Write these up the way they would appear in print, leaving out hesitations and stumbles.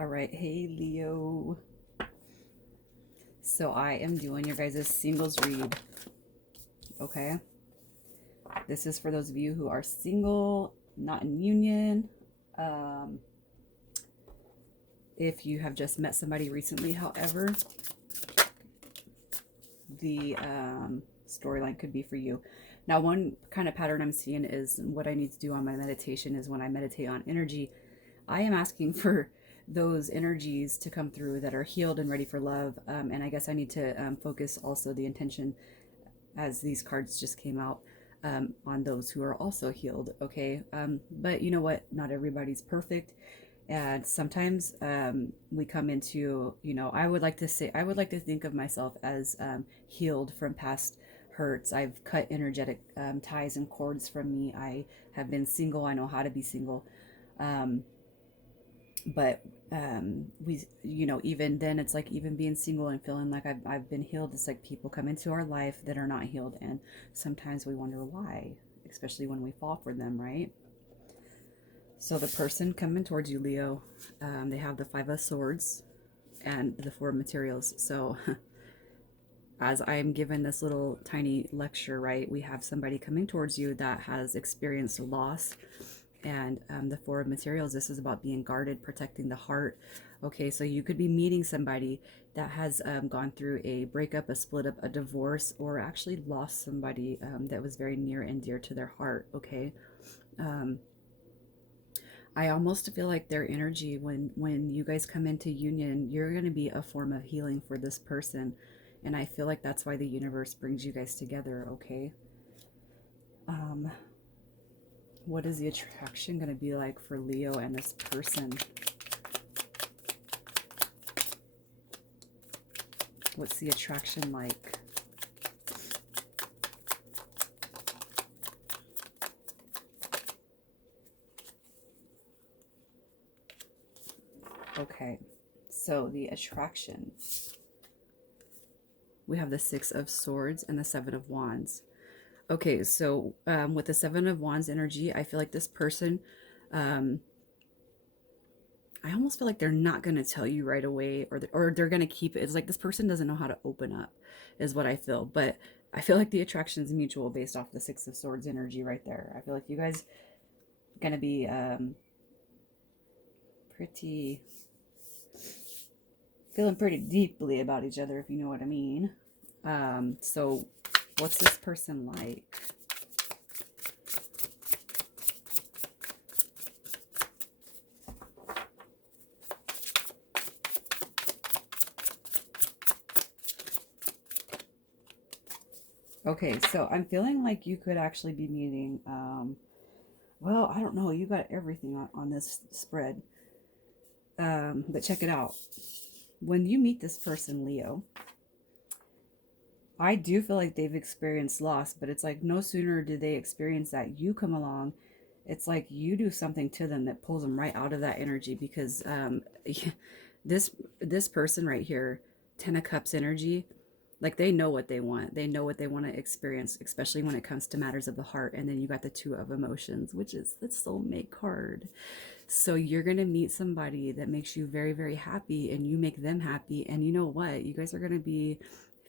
All right, hey Leo. So I am doing your guys' singles read, okay? This is for those of you who are single, not in union. Um, if you have just met somebody recently, however, the storyline could be for you. Now, one kind of pattern I'm seeing is what I need to do on my meditation is when I meditate on energy, I am asking for those energies to come through that are healed and ready for love. And I guess I need to focus also the intention as these cards just came out on those who are also healed. Okay. But you know what? Not everybody's perfect. And sometimes we come into, I would like to say, I would like to think of myself as healed from past hurts. I've cut energetic ties and cords from me. I have been single. I know how to be single. Um, but we, even then it's like even being single and feeling like I've been healed, it's like people come into our life that are not healed, and sometimes we wonder why, especially when we fall for them, right? So the person coming towards you, Leo, they have the Five of Swords and the Four of Materials. So as I'm given this little tiny lecture, right, we have somebody coming towards you that has experienced loss. And the Four of Materials, this is about being guarded, protecting the heart. Okay, so you could be meeting somebody that has gone through a breakup, a split up, a divorce, or actually lost somebody that was very near and dear to their heart. Okay. Um, I almost feel like their energy, when you guys come into union, you're going to be a form of healing for this person. And I feel like that's why the universe brings you guys together. Okay. Um, what is the attraction going to be like for Leo and this person? What's the attraction like? Okay, so the attraction. We have the Six of Swords and the Seven of Wands. Okay, so with the Seven of Wands energy, I feel like this person, um, I almost feel like they're not going to tell you right away, or they're going to keep it. It's like this person doesn't know how to open up, is what I feel. But I feel like the attraction is mutual based off the Six of Swords energy right there. I feel like you guys going to be pretty, feeling pretty deeply about each other, if you know what I mean. So what's this person like? Okay, so I'm feeling like you could actually be meeting, well, I don't know, you got everything on this spread. But check it out. When you meet this person, Leo, I do feel like they've experienced loss, but it's like no sooner do they experience that, you come along. It's like you do something to them that pulls them right out of that energy because this this person right here, Ten of Cups energy, like they know what they want. They know what they want to experience, especially when it comes to matters of the heart. And then you got the Two of Emotions, which is the soulmate card. So you're going to meet somebody that makes you very, very happy and you make them happy. And you know what? You guys are going to be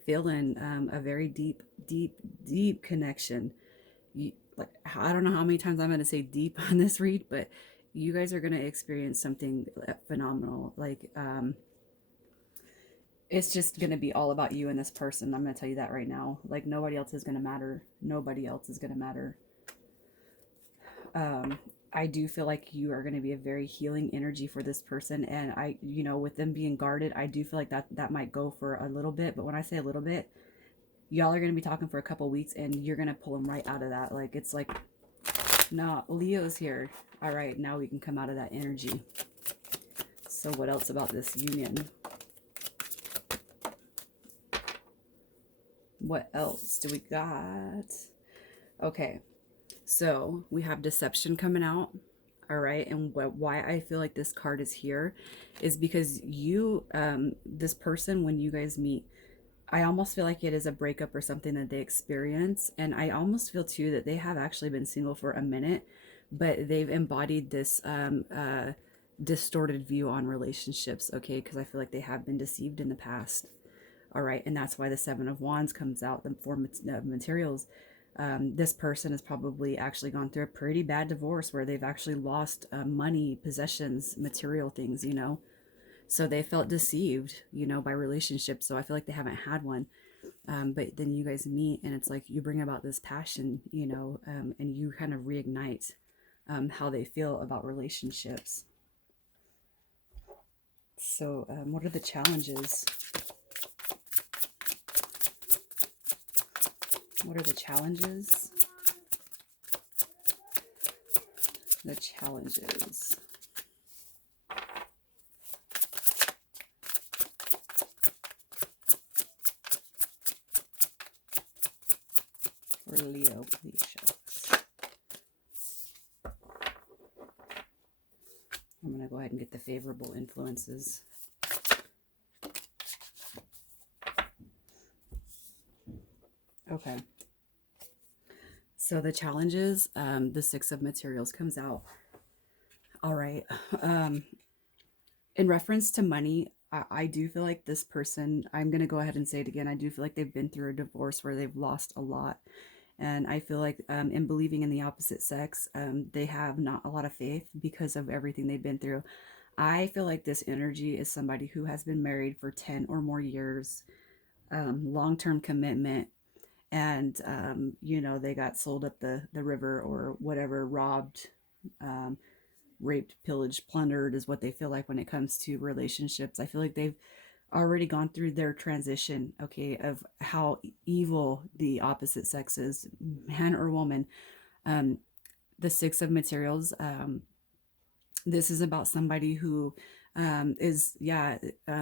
feeling a very deep, deep, deep connection. Like, I don't know how many times I'm going to say deep on this read, but you guys are going to experience something phenomenal. Like, it's just going to be all about you and this person. I'm going to tell you that right now. Like, nobody else is going to matter. Nobody else is going to matter. Um, I do feel like you are going to be a very healing energy for this person. And with them being guarded, I do feel like that might go for a little bit. But when I say a little bit, y'all are going to be talking for a couple weeks and you're going to pull them right out of that. Like, it's like, no, Leo's here. All right, now we can come out of that energy. So what else about this union? What else do we got? Okay, so we have deception coming out. All right, and why I feel like this card is here is because this person, when you guys meet, I almost feel like it is a breakup or something that they experience. And I almost feel too that they have actually been single for a minute, but they've embodied this distorted view on relationships, okay? Because I feel like they have been deceived in the past. All right, and that's why the Seven of Wands comes out, the four materials. This person has probably actually gone through a pretty bad divorce where they've actually lost money, possessions, material things, you know. So they felt deceived, you know, by relationships. So I feel like they haven't had one. But then you guys meet and it's like you bring about this passion, you know, and you kind of reignite how they feel about relationships. So what are the challenges? What are the challenges? The challenges. For Leo, please show us. I'm going to go ahead and get the favorable influences. Okay. So the challenges, the Six of Materials comes out. All right. In reference to money, I do feel like this person, I'm going to go ahead and say it again. I do feel like they've been through a divorce where they've lost a lot. And I feel like in believing in the opposite sex, they have not a lot of faith because of everything they've been through. I feel like this energy is somebody who has been married for 10 or more years, long-term commitment, and you know, they got sold up the river or whatever, robbed, raped, pillaged, plundered is what they feel like when it comes to relationships. I feel like they've already gone through their transition, okay, of how evil the opposite sex is, man or woman. The Six of Materials, this is about somebody who is,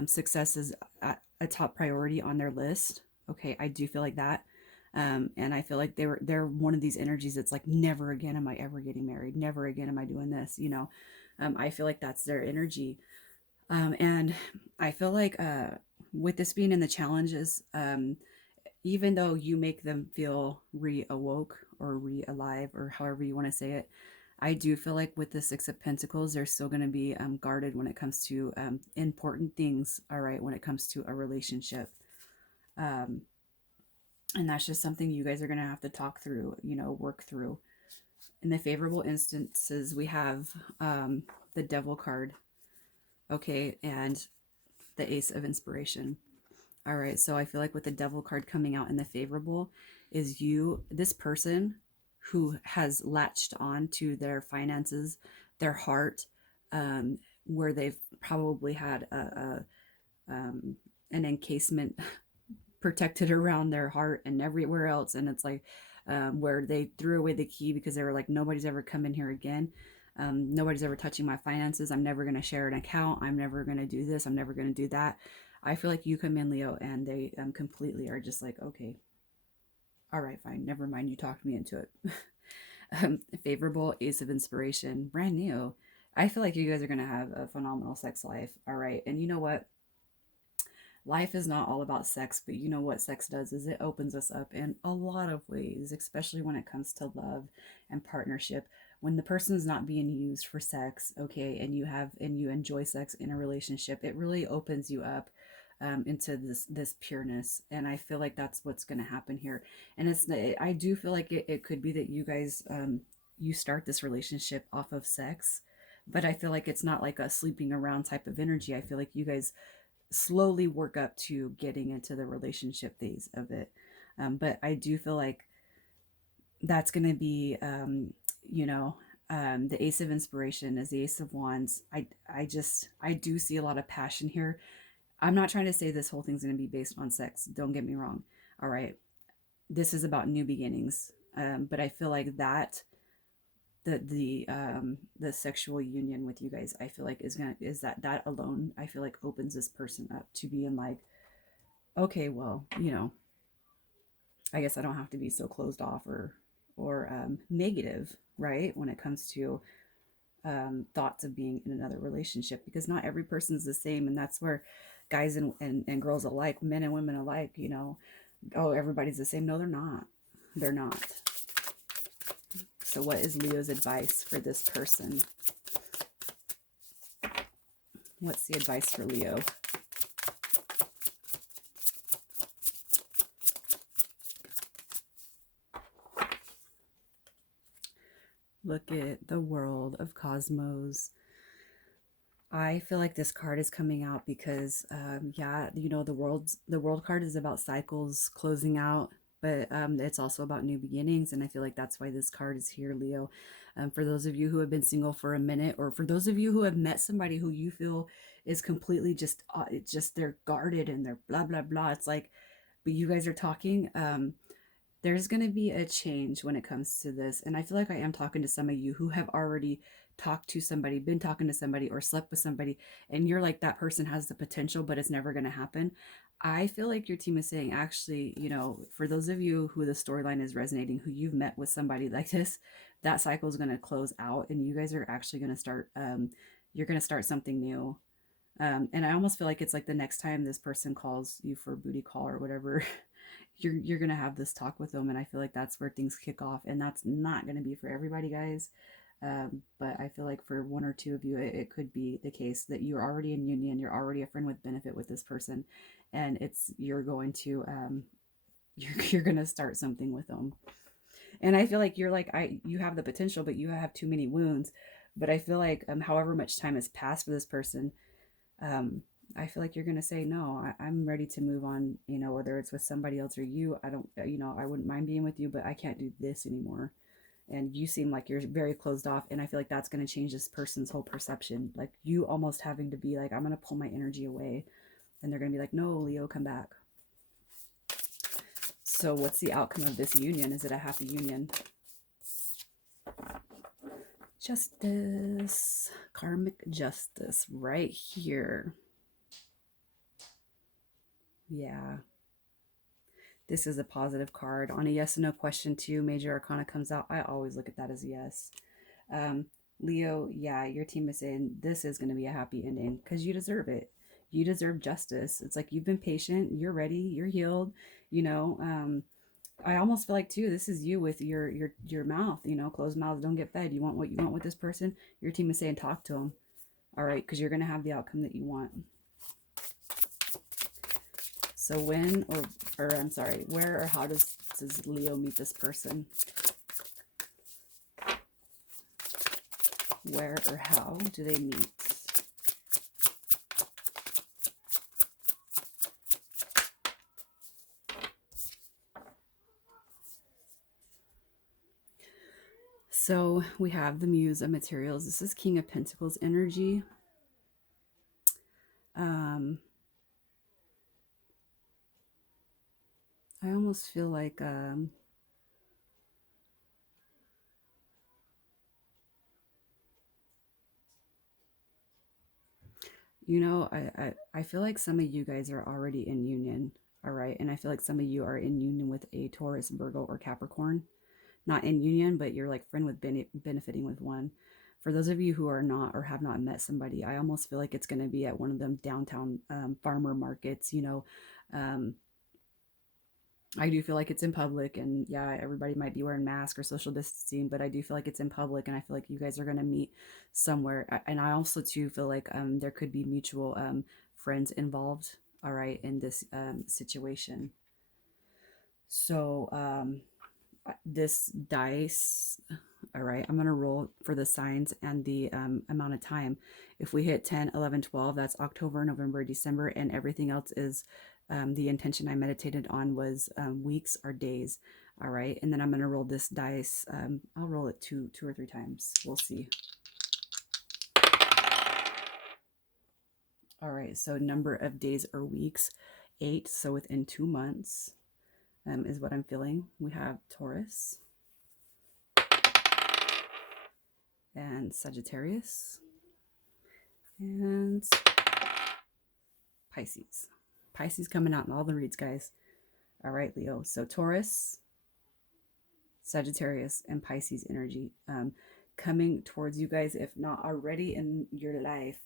success is a top priority on their list. Okay, I do feel like that. And I feel like they're one of these energies that's like, never again am I ever getting married. Never again am I doing this, you know. I feel like that's their energy. And I feel like with this being in the challenges, even though you make them feel re-awoke or re-alive or however you want to say it, I do feel like with the Six of Pentacles, they're still going to be guarded when it comes to important things, all right, when it comes to a relationship. And that's just something you guys are going to have to talk through, you know, work through. In the favorable instances, we have the Devil card, okay, and the Ace of Inspiration. All right, so I feel like with the Devil card coming out in the favorable is this person who has latched on to their finances, their heart, where they've probably had an encasement protected around their heart and everywhere else. And it's like where they threw away the key because they were like, nobody's ever come in here again. Nobody's ever touching my finances. I'm never going to share an account. I'm never going to do this. I'm never going to do that. I feel like you come in, Leo, and they completely are just like, okay, all right, fine. Never mind. You talked me into it. Favorable Ace of Inspiration, brand new. I feel like you guys are going to have a phenomenal sex life. All right. And you know what? Life is not all about sex, but you know what sex does is it opens us up in a lot of ways, especially when it comes to love and partnership. When the person's not being used for sex, okay, and you enjoy sex in a relationship, it really opens you up into this pureness. And I feel like that's what's going to happen here. And I do feel like it could be that you guys you start this relationship off of sex, but I feel like it's not like a sleeping around type of energy. I feel like you guys slowly work up to getting into the relationship phase of it. But I do feel like that's going to be, the Ace of Inspiration is the Ace of Wands. I do see a lot of passion here. I'm not trying to say this whole thing's going to be based on sex. Don't get me wrong. All right. This is about new beginnings. But I feel like that the sexual union with you guys, I feel like is that alone, I feel like opens this person up to being like, okay, well, you know, I guess I don't have to be so closed off or negative, right, when it comes to thoughts of being in another relationship, because not every person's the same. And that's where guys and girls alike, men and women alike, you know, oh, everybody's the same. No, they're not. So what is Leo's advice for this person? What's the advice for Leo? Look at the world of cosmos. I feel like this card is coming out because, yeah, you know, the world card is about cycles closing out, but it's also about new beginnings, and I feel like that's why this card is here, Leo. For those of you who have been single for a minute, or for those of you who have met somebody who you feel is completely just, it's just they're guarded and they're blah blah blah. It's like, but you guys are talking. There's going to be a change when it comes to this. And I feel like I am talking to some of you who have already talked to somebody, been talking to somebody, or slept with somebody, and you're like, that person has the potential, but it's never going to happen. I feel like your team is saying, actually, you know, for those of you who the storyline is resonating, who you've met with somebody like this, that cycle is going to close out, and you guys are actually going to start, you're going to start something new. And I almost feel like it's like the next time this person calls you for a booty call or whatever, you're gonna have this talk with them, and I feel like that's where things kick off, and that's not gonna be for everybody, guys. But I feel like for one or two of you, it could be the case that you're already in union, you're already a friend with benefit with this person, and you're going to you're gonna start something with them. And I feel like you're like, you have the potential, but you have too many wounds. But I feel like however much time has passed for this person, I feel like you're going to say, no, I'm ready to move on, you know, whether it's with somebody else or you. I don't, you know, I wouldn't mind being with you, but I can't do this anymore. And you seem like you're very closed off. And I feel like that's going to change this person's whole perception. Like you almost having to be like, I'm going to pull my energy away. And they're going to be like, no, Leo, come back. So what's the outcome of this union? Is it a happy union? Justice, karmic justice right here. Yeah. This is a positive card. On a yes and no question too, Major Arcana comes out. I always look at that as a yes. Leo, yeah, your team is saying this is going to be a happy ending because you deserve it. You deserve justice. It's like you've been patient. You're ready. You're healed. You know, I almost feel like too, this is you with your mouth. You know, closed mouths don't get fed. You want what you want with this person. Your team is saying talk to them. All right, because you're going to have the outcome that you want. So when, or I'm sorry, where or how does Leo meet this person? Where or how do they meet? So we have the Muse of Materials. This is King of Pentacles energy. I almost feel like you know, I feel like some of you guys are already in union, all right? And I feel like some of you are in union with a Taurus, Virgo, or Capricorn. Not in union, but you're like friend with benefiting with one. For those of you who are not or have not met somebody, I almost feel like it's going to be at one of them downtown farmer markets, you know. I do feel like it's in public, and yeah, everybody might be wearing masks or social distancing, but I do feel like it's in public, and I feel like you guys are going to meet somewhere. And I also too feel like there could be mutual friends involved, all right, in this situation. So this dice, all right, I'm going to roll for the signs and the amount of time. If we hit 10, 11, 12, that's October, November, December, and everything else is the intention I meditated on was weeks or days. All right, and then I'm going to roll this dice. I'll roll it two or three times. We'll see. All right, so number of days or weeks, 8. So within 2 months is what I'm feeling. We have Taurus and Sagittarius and Pisces. Pisces coming out in all the reads, guys. All right, Leo. So Taurus, Sagittarius, and Pisces energy coming towards you guys, if not already in your life.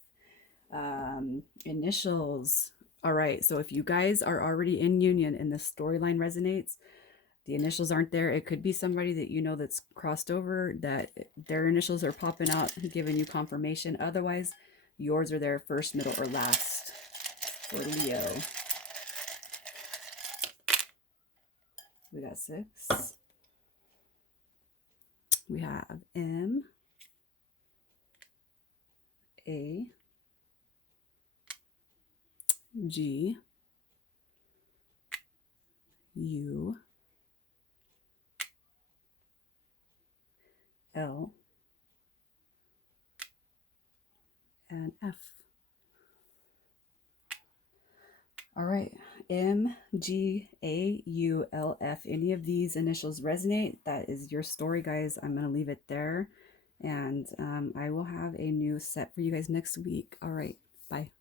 Initials. All right, so if you guys are already in union and the storyline resonates, the initials aren't there. It could be somebody that you know that's crossed over, that their initials are popping out, giving you confirmation. Otherwise, yours are there first, middle, or last for Leo. We got 6. We have M, A, G, U, L, and F. All right, M, G, A, U, L, F. Any of these initials resonate, that is your story, guys. I'm going to leave it there. And I will have a new set for you guys next week. All right, bye.